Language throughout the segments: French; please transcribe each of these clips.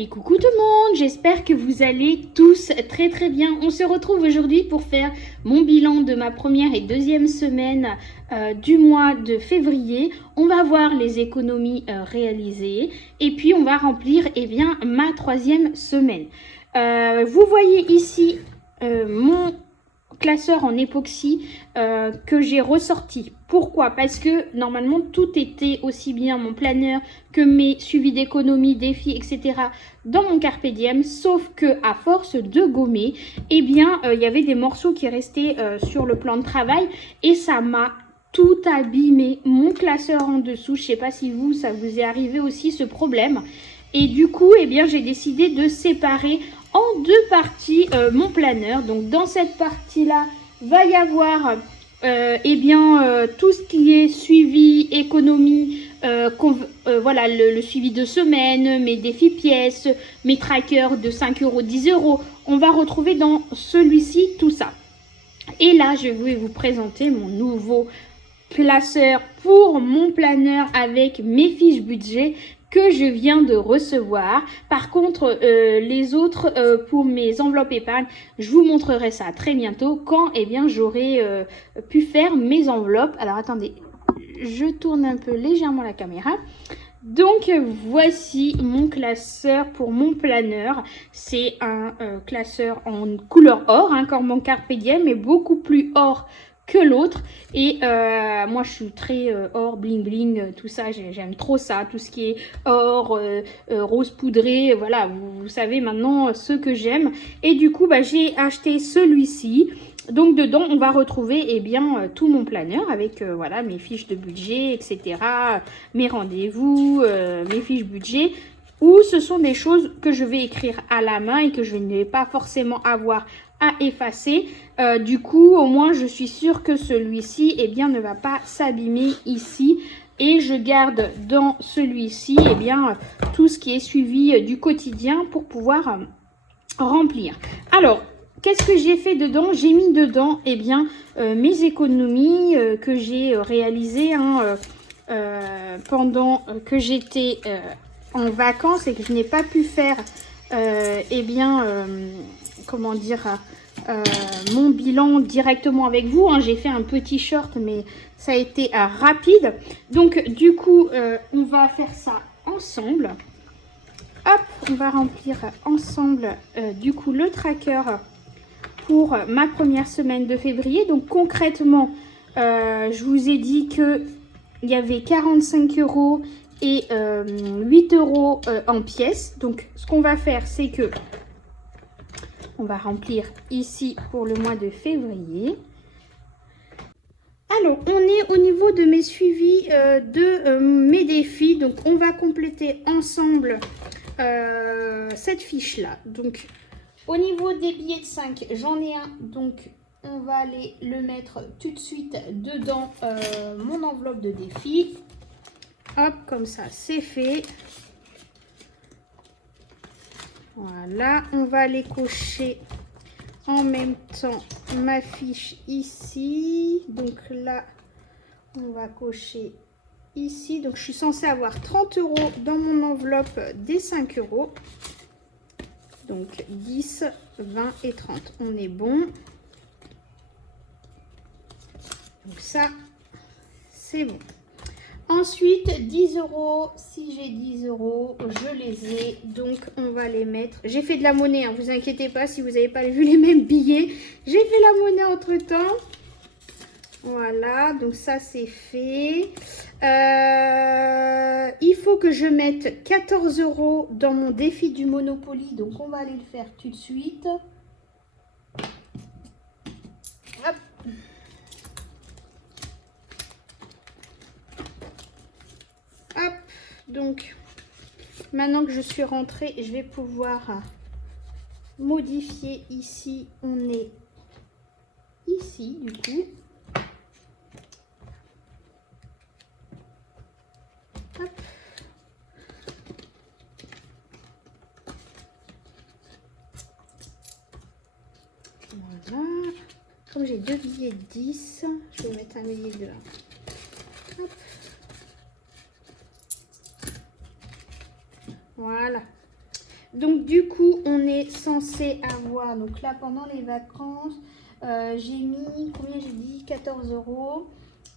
Et coucou tout le monde, j'espère que vous allez tous très très bien. On se retrouve aujourd'hui pour faire mon bilan de ma première et deuxième semaine du mois de février. On va voir les économies réalisées et puis on va remplir ma troisième semaine. Vous voyez ici mon classeur en époxy que j'ai ressorti. Pourquoi? Parce que normalement tout était aussi bien mon planeur que mes suivis d'économie, défis, etc. dans mon Carpe Diem, sauf que à force de gommer, il y avait des morceaux qui restaient sur le plan de travail et ça m'a tout abîmé, mon classeur en dessous. Je sais pas si ça vous est arrivé aussi ce problème. Et du coup, j'ai décidé de séparer en deux parties mon planeur. Donc dans cette partie-là, va y avoir tout ce qui est suivi, économie, voilà le suivi de semaine, mes défis pièces, mes trackers de 5 euros, 10 euros. On va retrouver dans celui-ci tout ça. Et là, je vais vous présenter mon nouveau classeur pour mon planeur avec mes fiches budget que je viens de recevoir. Par contre, les autres pour mes enveloppes épargne, je vous montrerai ça très bientôt quand j'aurai pu faire mes enveloppes. Alors attendez, je tourne un peu légèrement la caméra. Donc voici mon classeur pour mon planeur. C'est un classeur en couleur or, comme mon Carpe Diem, mais beaucoup plus or que l'autre. Et moi je suis très or, bling bling, tout ça, j'aime trop ça, tout ce qui est or, rose poudré, voilà, vous savez maintenant ce que j'aime. Et du coup j'ai acheté celui-ci. Donc dedans on va retrouver tout mon planeur avec voilà mes fiches de budget, etc., mes rendez-vous, mes fiches budget, où ce sont des choses que je vais écrire à la main et que je ne vais pas forcément avoir à effacer. Du coup, au moins, je suis sûre que celui-ci ne va pas s'abîmer ici. Et je garde dans celui-ci tout ce qui est suivi du quotidien pour pouvoir remplir. Alors, qu'est-ce que j'ai fait dedans? J'ai mis dedans mes économies que j'ai réalisées pendant que j'étais en vacances et que je n'ai pas pu faire comment dire, mon bilan directement avec vous. J'ai fait un petit short, mais ça a été rapide. Donc, du coup, on va faire ça ensemble. Hop, on va remplir ensemble, du coup, le tracker pour ma première semaine de février. Donc, concrètement, je vous ai dit qu'il y avait 45 euros et 8 euros en pièces. Donc, ce qu'on va faire, c'est que on va remplir ici pour le mois de février. Alors, on est au niveau de mes suivis de mes défis. Donc, on va compléter ensemble cette fiche-là. Donc, au niveau des billets de 5, j'en ai un. Donc, on va aller le mettre tout de suite dedans mon enveloppe de défis. Hop, comme ça, c'est fait. Voilà, on va aller cocher en même temps ma fiche ici. Donc là, on va cocher ici. Donc je suis censée avoir 30 euros dans mon enveloppe des 5 euros. Donc 10, 20 et 30. On est bon. Donc ça, c'est bon. Ensuite, 10 euros, si j'ai 10 euros, je les ai, donc on va les mettre. J'ai fait de la monnaie, vous inquiétez pas si vous n'avez pas vu les mêmes billets. J'ai fait la monnaie entre temps. Voilà, donc ça c'est fait. Il faut que je mette 14 euros dans mon défi du Monopoly, donc on va aller le faire tout de suite. Hop. Hop, donc maintenant que je suis rentrée, je vais pouvoir modifier ici. On est ici du coup. Hop. Voilà. Comme j'ai deux billets de 10, je vais mettre un billet de 1. Hop. Voilà. Donc du coup, on est censé avoir, donc là pendant les vacances, j'ai mis, combien j'ai dit, 14 €.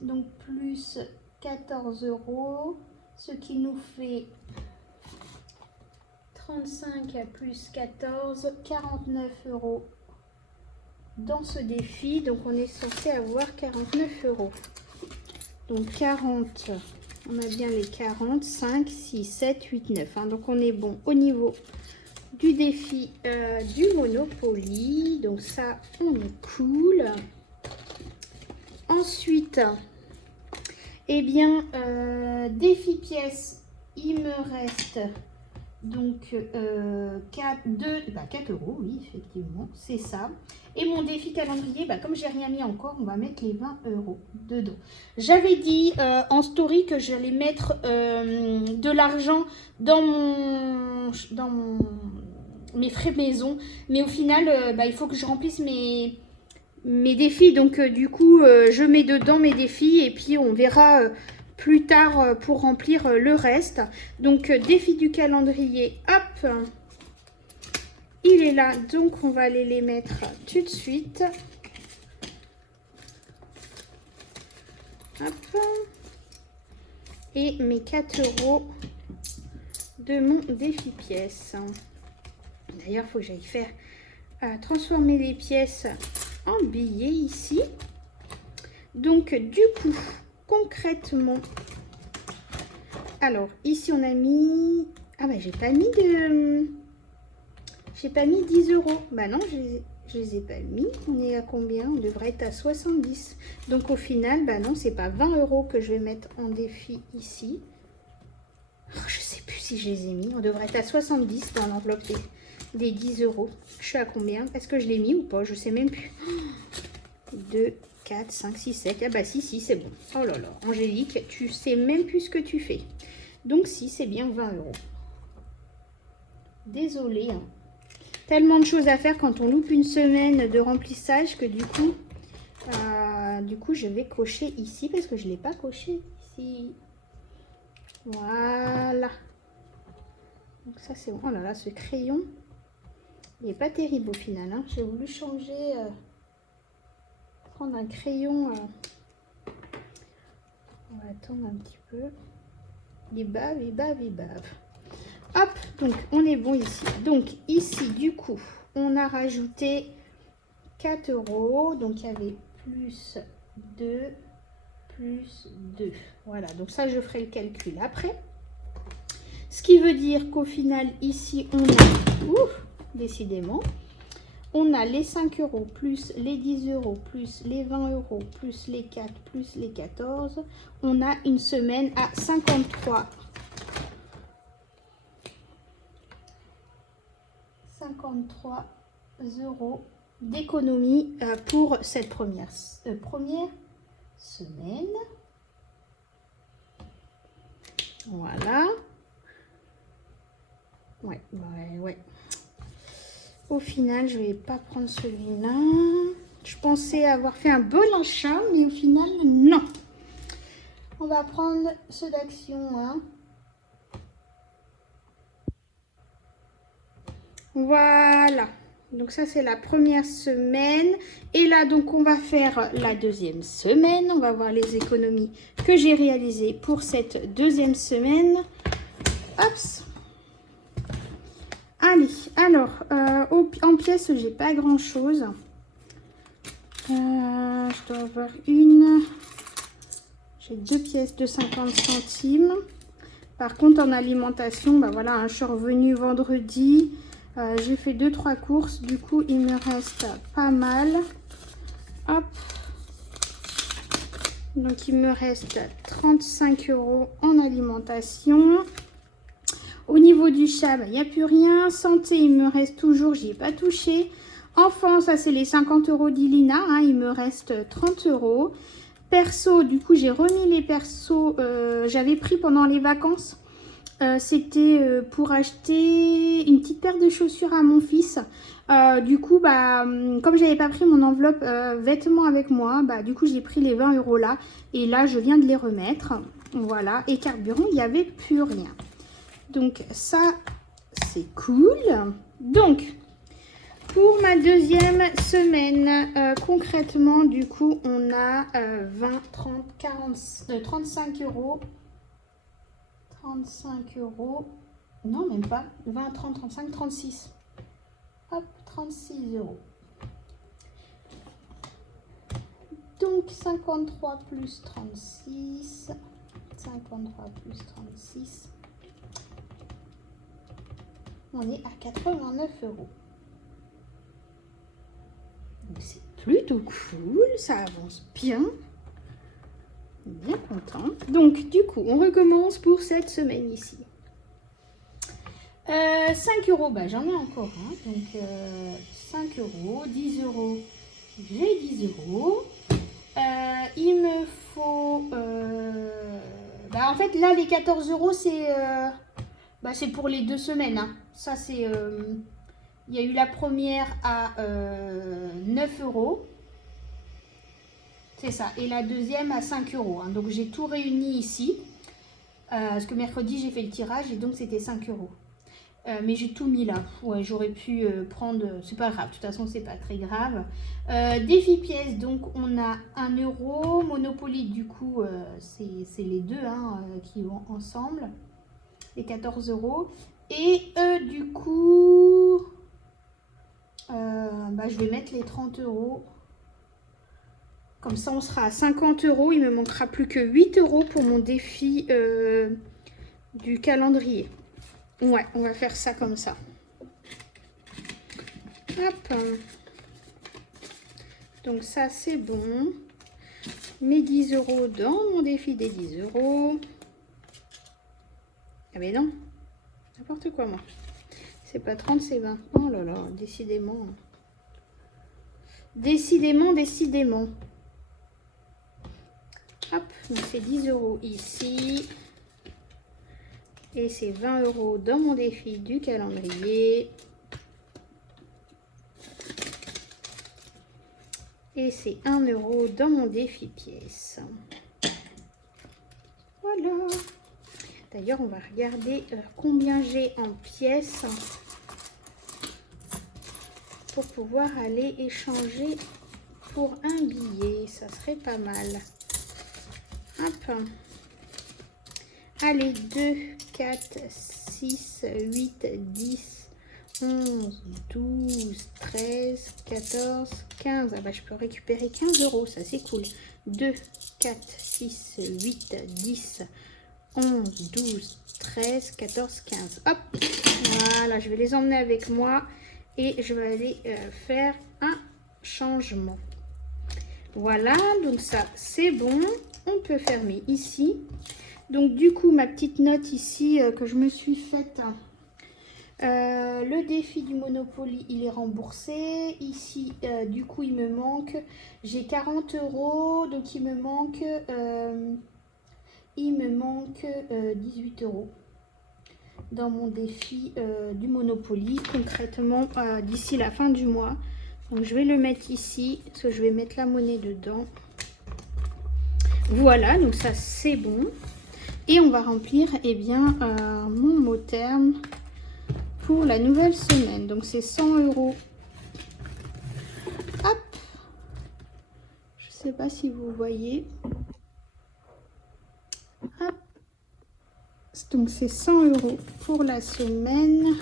Donc plus 14 €, ce qui nous fait 35 plus 14, 49 € dans ce défi. Donc on est censé avoir 49 €. Donc 40, on a bien les 40, 5, 6, 7, 8, 9. Hein. Donc on est bon au niveau du défi du Monopoly. Donc ça, on est cool. Ensuite, eh bien, défi pièces, il me reste donc 4 €, oui, effectivement, c'est ça. Et mon défi calendrier, comme j'ai rien mis encore, on va mettre les 20 € dedans. J'avais dit en story que j'allais mettre de l'argent dans mes frais maison, mais au final, il faut que je remplisse mes défis. Donc du coup, je mets dedans mes défis et puis on verra plus tard pour remplir le reste. Donc défi du calendrier, hop, il est là, donc on va aller les mettre tout de suite. Hop. Et mes 4 € de mon défi pièces. D'ailleurs, il faut que j'aille faire transformer les pièces en billets ici. Donc du coup, concrètement, alors ici on a mis, j'ai pas mis 10 €. Non, je les ai pas mis. On est à combien? On devrait être à 70. Donc au final, non, c'est pas 20 € que je vais mettre en défi ici. Je sais plus si je les ai mis. On devrait être à 70 dans l'enveloppe des 10 €. Je suis à combien? Est-ce que je l'ai mis ou pas? Je sais même plus. 2, 4, 5, 6, 7. Si, c'est bon. Oh là là, Angélique, tu sais même plus ce que tu fais. Donc si, c'est bien 20 €. Désolée. Hein. Tellement de choses à faire quand on loupe une semaine de remplissage que du coup, je vais cocher ici parce que je ne l'ai pas coché ici. Voilà. Donc ça, c'est bon. Oh là là, ce crayon, il n'est pas terrible au final. Hein. J'ai voulu changer... prendre un crayon, on va attendre un petit peu, il bave. Hop, donc on est bon ici. Donc ici du coup on a rajouté 4 €, donc il y avait plus 2 plus 2, voilà, donc ça je ferai le calcul après, ce qui veut dire qu'au final ici on a, décidément, on a les 5 € plus les 10 € plus les 20 € plus les 4 plus les 14. On a une semaine à 53 € d'économie pour cette première semaine. Voilà. Ouais. Au final, je vais pas prendre celui-là. Je pensais avoir fait un bon achat, mais au final, non. On va prendre ceux d'Action. Hein. Voilà. Donc ça, c'est la première semaine. Et là, donc, on va faire la deuxième semaine. On va voir les économies que j'ai réalisées pour cette deuxième semaine. Hop. Allez, alors, en pièces, j'ai pas grand chose. Je dois avoir j'ai 2 pièces de 50 centimes. Par contre, en alimentation, voilà, hein, je suis revenue vendredi. J'ai fait 2-3 courses. Du coup, il me reste pas mal. Hop. Donc, il me reste 35 € en alimentation. Au niveau du chat, il n'y a plus rien. Santé, il me reste toujours, j'y ai pas touché. Enfant, ça c'est les 50 € d'Ilina, hein, il me reste 30 €. Perso, du coup, j'ai remis les persos, j'avais pris pendant les vacances. C'était pour acheter une petite paire de chaussures à mon fils. Du coup, comme j'avais pas pris mon enveloppe vêtements avec moi, du coup, j'ai pris les 20 € là. Et là, je viens de les remettre. Voilà. Et carburant, il n'y avait plus rien. Donc ça, c'est cool. Donc, pour ma deuxième semaine, concrètement, du coup, on a 20, 30, 40, 35 euros. 35 euros. Non, même pas. 20, 30, 35, 36. Hop, 36 euros. Donc, 53 plus 36. 53 plus 36. On est à 89 euros. C'est plutôt cool, ça avance bien. Bien content. Donc, du coup, on recommence pour cette semaine ici. 5 euros, bah, j'en ai encore. Hein. Donc, 5 euros, 10 euros, j'ai 10 euros. Il me faut... en fait, là, les 14 euros, c'est pour les 2 semaines. Hein. Ça, c'est... il y a eu la première à 9 euros. C'est ça. Et la deuxième à 5 euros. Hein. Donc, j'ai tout réuni ici. Parce que mercredi, j'ai fait le tirage et donc, c'était 5 euros. Mais j'ai tout mis là. Ouais, j'aurais pu prendre... C'est pas grave. De toute façon, c'est pas très grave. Défi pièces. Donc, on a 1 euro. Monopoly, du coup, c'est les deux hein, qui vont ensemble. Les 14 euros. Et du coup... je vais mettre les 30 euros. Comme ça, on sera à 50 euros. Il me manquera plus que 8 euros pour mon défi du calendrier. Ouais, on va faire ça comme ça. Hop. Donc ça, c'est bon. Mes 10 euros dans mon défi des 10 euros. Ah mais non. N'importe quoi, moi. C'est pas 30, c'est 20. Oh là là, décidément. Décidément. Hop, donc c'est 10 euros ici. Et c'est 20 euros dans mon défi du calendrier. Et c'est 1 euro dans mon défi pièces. Voilà. D'ailleurs, on va regarder combien j'ai en pièces pour pouvoir aller échanger pour un billet. Ça serait pas mal. Hop. Allez, 2, 4, 6, 8, 10, 11, 12, 13, 14, 15. Ah bah, je peux récupérer 15 euros, ça c'est cool. 2, 4, 6, 8, 10, 11, 12, 13, 14, 15. Hop, voilà, je vais les emmener avec moi et je vais aller faire un changement. Voilà, donc ça c'est bon. On peut fermer ici. Donc du coup, ma petite note ici que je me suis faite, le défi du Monopoly, il est remboursé. Ici, du coup, il me manque, j'ai 40 euros, donc il me manque 18 euros dans mon défi du Monopoly, concrètement d'ici la fin du mois. Donc je vais le mettre ici, parce que je vais mettre la monnaie dedans. Voilà, donc ça c'est bon. Et on va remplir mon mot terme pour la nouvelle semaine. Donc c'est 100 euros. Hop. Je ne sais pas si vous voyez. Hop. Donc c'est 100 euros pour la semaine.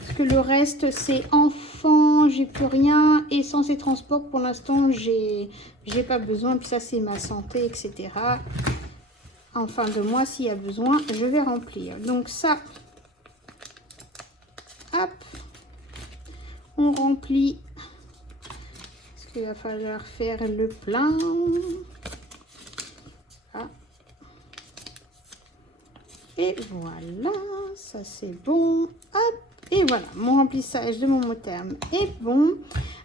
Parce que le reste c'est enfant, j'ai plus rien. Essence et transport pour l'instant j'ai pas besoin. Puis ça c'est ma santé, etc. En fin de mois, s'il y a besoin, je vais remplir. Donc ça, hop, on remplit. Parce qu'il va falloir faire le plein. Ah. Et voilà, ça c'est bon. Hop, et voilà, mon remplissage de mon mot terme est bon.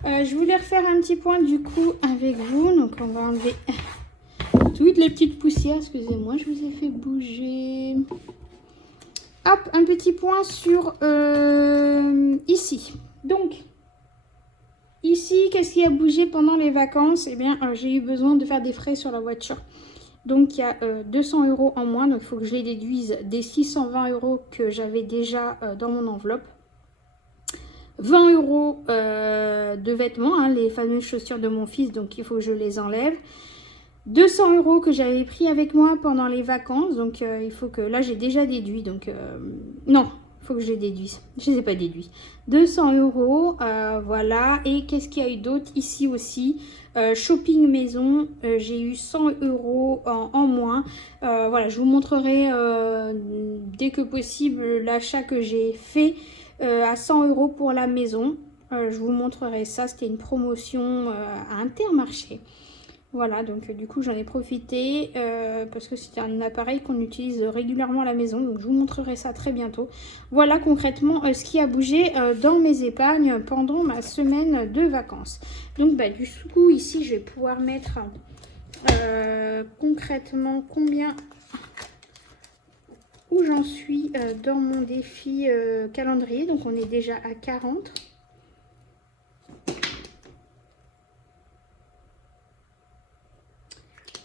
Je voulais refaire un petit point du coup avec vous. Donc on va enlever toutes les petites poussières, excusez-moi, je vous ai fait bouger. Hop, un petit point sur ici. Donc, ici, qu'est-ce qui a bougé pendant les vacances? Eh bien, j'ai eu besoin de faire des frais sur la voiture. Donc il y a 200 € en moins, donc il faut que je les déduise des 620 € que j'avais déjà dans mon enveloppe. 20 € de vêtements, hein, les fameuses chaussures de mon fils, donc il faut que je les enlève. 200 € que j'avais pris avec moi pendant les vacances, donc il faut que, là j'ai déjà déduit, donc non, il faut que je les déduise, je ne les ai pas déduits. 200 €, voilà, et qu'est-ce qu'il y a eu d'autre ici aussi? Shopping maison, j'ai eu 100 € en moins. Voilà, je vous montrerai dès que possible l'achat que j'ai fait à 100 € pour la maison. Je vous montrerai ça, c'était une promotion à Intermarché. Voilà, donc du coup j'en ai profité parce que c'est un appareil qu'on utilise régulièrement à la maison, donc je vous montrerai ça très bientôt. Voilà concrètement ce qui a bougé dans mes épargnes pendant ma semaine de vacances. Donc du coup ici je vais pouvoir mettre concrètement combien, où j'en suis dans mon défi calendrier. Donc on est déjà à 40.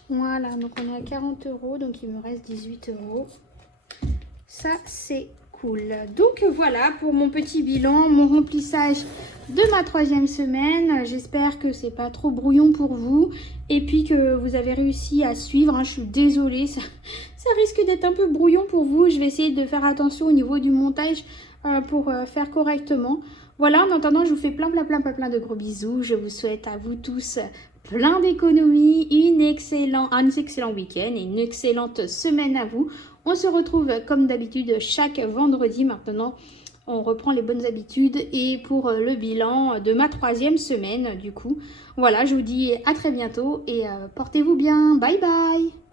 Voilà, donc on est à 40 €, donc il me reste 18 €. Ça, c'est cool. Donc voilà pour mon petit bilan, mon remplissage de ma 3e semaine. J'espère que c'est pas trop brouillon pour vous et puis que vous avez réussi à suivre. Hein. Je suis désolée, ça risque d'être un peu brouillon pour vous. Je vais essayer de faire attention au niveau du montage pour faire correctement. Voilà, en attendant, je vous fais plein de gros bisous. Je vous souhaite à vous tous plein d'économies, un excellent week-end et une excellente semaine à vous. On se retrouve comme d'habitude chaque vendredi maintenant. On reprend les bonnes habitudes et pour le bilan de ma 3e semaine du coup. Voilà, je vous dis à très bientôt et portez-vous bien. Bye bye.